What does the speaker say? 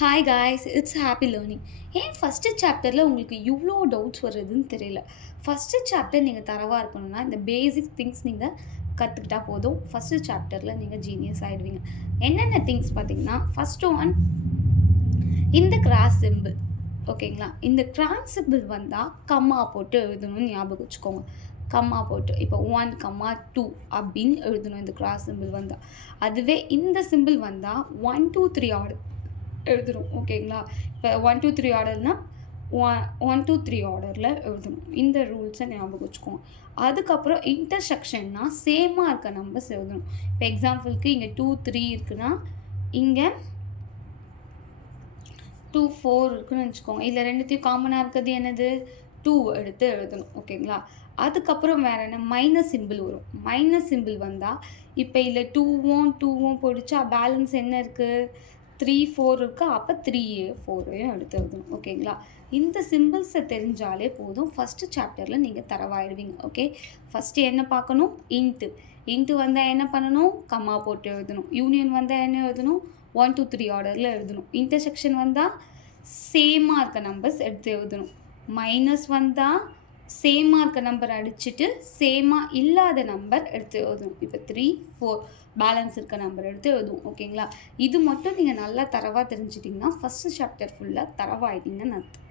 Hi guys, it's happy learning. ஏன் first சாப்டரில் உங்களுக்கு இவ்வளோ டவுட்ஸ் வருதுன்னு தெரியல. ஃபஸ்ட்டு சாப்டர் நீங்கள் தரவாக இருக்கணும்னா இந்த பேசிக் திங்ஸ் நீங்கள் கற்றுக்கிட்டா போதும். ஃபஸ்ட்டு சாப்டரில் நீங்கள் ஜீனியஸ் ஆகிடுவீங்க. என்னென்ன திங்ஸ் பார்த்தீங்கன்னா, ஃபஸ்ட்டு ஒன் இந்த கிராஸ் சிம்பிள். ஓகேங்களா? இந்த கிராஸ் சிம்பிள் வந்தால் கம்மா போட்டு எழுதணும்னு ஞாபகம் வச்சுக்கோங்க. கம்மா போட்டு இப்போ 1, 2 அப்படின்னு எழுதணும் இந்த கிராஸ் சிம்பிள் வந்தால். அதுவே இந்த சிம்பிள் வந்தால் 1, 2, 3 ஆர்டர் எழுதணும். ஓகேங்களா? இப்போ 1, 2, 3 ஆர்டர்னால் 1, 2, 3 ஆர்டரில் எழுதணும். இந்த ரூல்ஸை ஞாபகம் வச்சுக்கோங்க. அதுக்கப்புறம் இன்டர்செக்ஷன்னா சேமாக இருக்க நம்பர்ஸ் எழுதணும். இப்போ எக்ஸாம்பிளுக்கு இங்கே 2, 3 இருக்குன்னா இங்கே 2, 4 இருக்குன்னு வச்சுக்கோங்க. இதில் ரெண்டுத்தையும் காமனாக இருக்கிறது என்னது? 2 எடுத்து எழுதணும். ஓகேங்களா? அதுக்கப்புறம் வேறு என்ன? மைனஸ் சிம்பிள் வரும். மைனஸ் சிம்பிள் வந்தால் இப்போ இதில் 2வும் போயிடுச்சா, பேலன்ஸ் என்ன இருக்குது? 3, 4 இருக்குது. அப்போ 3, 4ஐயும் எடுத்து எழுதணும். ஓகேங்களா? இந்த சிம்பிள்ஸை தெரிஞ்சாலே போதும். ஃபஸ்ட்டு சாப்டரில் நீங்கள் தரவாயிடுவீங்க. ஓகே, ஃபஸ்ட்டு என்ன பார்க்கணும்? இன்ட்டு வந்தால் என்ன பண்ணணும்? கம்மா போட்டு எழுதணும். யூனியன் வந்தால் என்ன எழுதணும்? 1, 2, 3 ஆர்டரில் எழுதணும். இன்டர்செக்ஷன் வந்தால் சேமாக இருக்க நம்பர்ஸ் எடுத்து எழுதணும். மைனஸ் வந்தால் சேமாக இருக்க நம்பர் அடிச்சுட்டு சேமாக இல்லாத நம்பர் எடுத்து எழுதணும். இப்போ 3, 4 பேலன்ஸ் இருக்க நம்பர் எடுத்து எழுதுவோம். ஓகேங்களா? இது மட்டும் நீங்கள் நல்லா தரவாக தெரிஞ்சிட்டிங்கன்னா ஃபஸ்ட்டு சாப்டர் ஃபுல்லாக தரவாகிட்டீங்கன்னு அர்த்தம்.